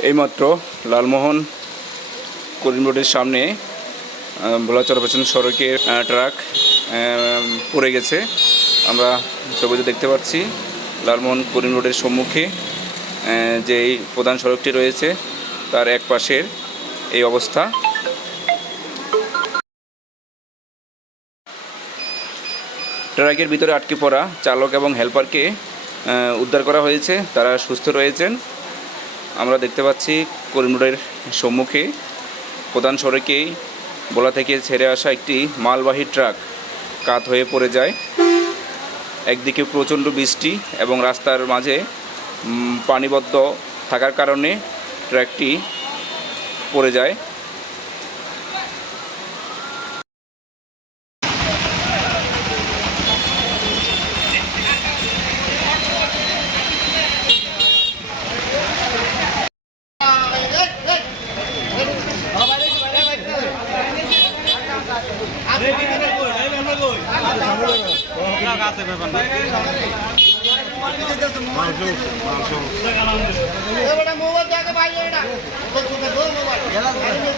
এইমাত্র লালমোহন করিম রোডের সামনে ভোলা চরপেশন সড়কের ট্রাক পড়ে গেছে। আমরা ছবিতে দেখতে পাচ্ছি লালমোহন করিম রোডের সম্মুখে আহ, যেই প্রধান সড়কটি রয়েছে তার এক পাশের এই অবস্থা। ট্রাকের ভিতরে আটকে পড়া চালক এবং হেলপারকে উদ্ধার করা হয়েছে। তারা সুস্থ রয়েছেন। আমরা দেখতে পাচ্ছি করিম রোডের সম্মুখে প্রধান সড়কেই বোলা থেকে ছেড়ে আসা একটি মালবাহী ট্রাক কাত হয়ে পড়ে যায়। একদিকে প্রচণ্ড বৃষ্টি এবং রাস্তার মাঝে পানিবদ্ধ থাকার কারণে ট্রাকটি পড়ে যায়। আছে ব্যাপার না। মোবাইল